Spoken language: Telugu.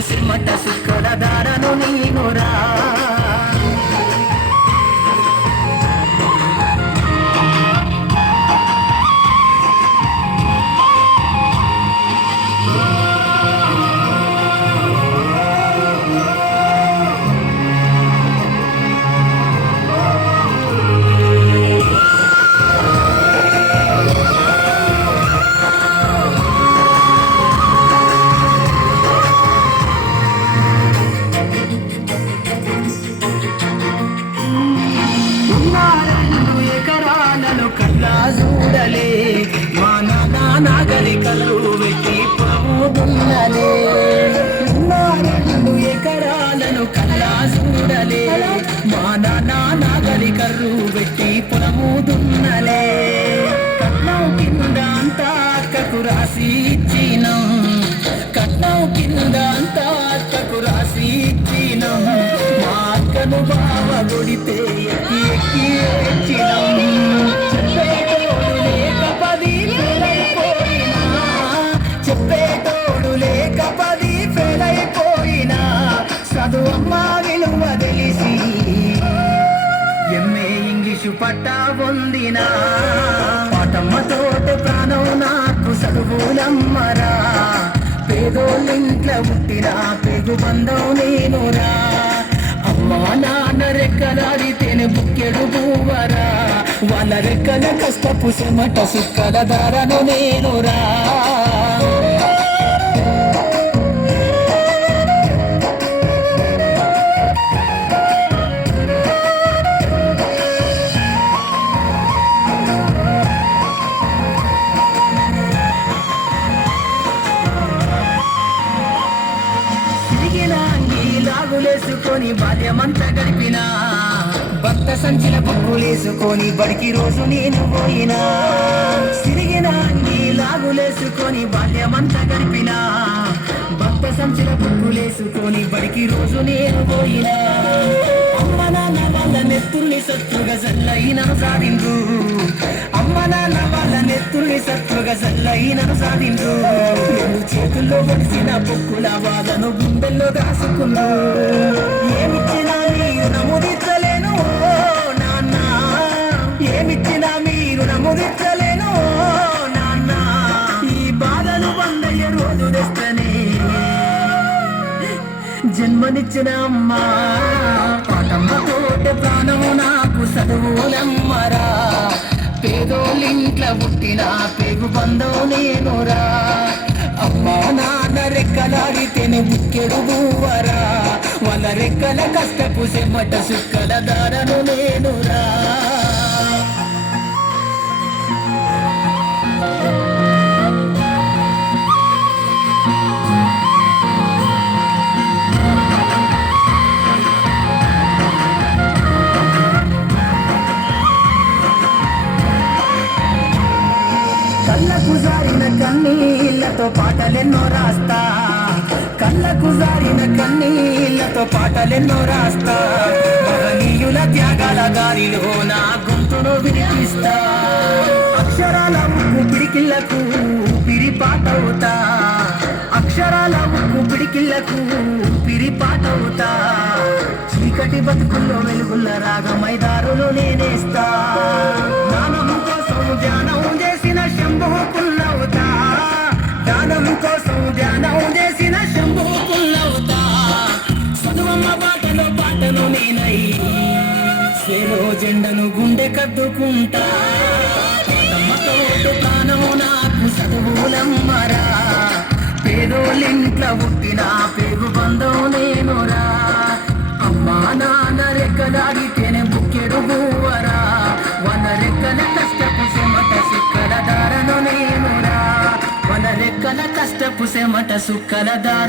కష్టపు సిమట సుక్కల దారను నేనురా. చూడలే మా నాగరికలు వెట్టి పొలముదున్నలే. 2 ఎకరాలను కల్లా చూడలే మా నాగరికలు వెట్టి పొలముదున్నలే. కట్నం కింద అంతా అక్కకు రాసి ఇచ్చినం, కట్నం కింద అంతా అక్కకు రాసి ఇచ్చినం. మా అక్కను బావ కొడితే ఎక్కి ఎక్కి ఎచ్చినం. చెప్పేటోడు లేక 10 ఫెయిల్ అయిపోయినా చదువమ్మ విలువ తెలిసి ఎంఏ ఇంగ్లీషు పట్టా పొందినా. పాటమ్మతోటి ప్రాణం నాకు చదువులమ్మరా. పేదోళ్ళింట్లో పుట్టిన పేగు బంధం నేనురా. అమ్మా నాన్న రెక్కలాడితేనే బుక్కెడు పువ్వరా. వాళ్ళ రెక్కల కష్టపు చెమట సుక్కల దారను నేనురా. లాగులేసుకొని బాల్యమంతా గడిపినా, భక్త సంచిన బుక్కులేసుకొని బడికి రోజు నేను పోయినా. సిరిగిన అంగి లాగులేసుకొని బాల్యమంతా గడిపినా, భక్త సంచిన బుక్కులేసుకొని బడికి రోజు నేను పోయినా. అమ్మ నాన్న వాళ్ళ నెత్తుల్ని సత్తుగా జల్లైన సాధించు, అమ్మ నాన్న వాళ్ళ నెత్తుల్ని సత్తుగా జల్లైన సాధించు. చేతుల్లో వడిసిన బొక్కుల బాధను గుండెల్లో దాసుకుందు. ఏమిచ్చినా మీరు నముదించలేను నాన్న, ఏమిచ్చినా మీరు నముదించలేను నాన్న. ఈ బాధను 100 రోజు తెస్తేనే జన్మనిచ్చిన అమ్మా. పాటమ్మతోటి ప్రాణము నాకు చదువులమ్మరా. పేదోళ్ళింట్లో పుట్టిన పేగు బంధం నేనురా. అమ్మా నాన్న రెక్కలాడితేనే బుక్కెడు పువ్వరా. వాళ్ళ రెక్కల కష్టపు చెమట సుక్కల దారను నేనురా. కళ్ళకు జారిన కన్నీళ్లతో పాటలెన్నో రాస్తా, కళ్ళకు జారిన కన్నీళ్లతో పాటలెన్నో రాస్తా. మహనీయుల త్యాగాల గాలిలో నా గొంతును వినిపిస్తా. అక్షరాల ఉక్కు పిడికిళ్లకు పిరిపాటవుతా, అక్షరాల ఉక్కు పిడికిళ్లకు పిరిపాటవుతా. చీకటి బతుకుల్లో వెలుగుల్ల రాగమైదారులు నేనేస్తా. దానం కోసం ధ్యానం చేసిన శంభుకుల్లవుతా, దానం కోసం ధ్యానం చేసిన శంభుకుల్లవుతా. చదువమ్మ బాటలో పాటను నేనై సేలో జెండను గుండె కద్దుకుంటా. పాటమ్మతోటి ప్రాణం నాకు చదువులమ్మరా. పేదోళ్ళింట్లో పుట్టిన పేగు బంధం నేనురా. అమ్మా నాన్న రెక్కలాడితేనే బుక్కెడు పువ్వరా. వాళ్ళ రెక్కల కష్టపు చెమట సుక్కల దారను నేనురా. వాళ్ళ రెక్కల కష్టపు చెమట సుక్కల దార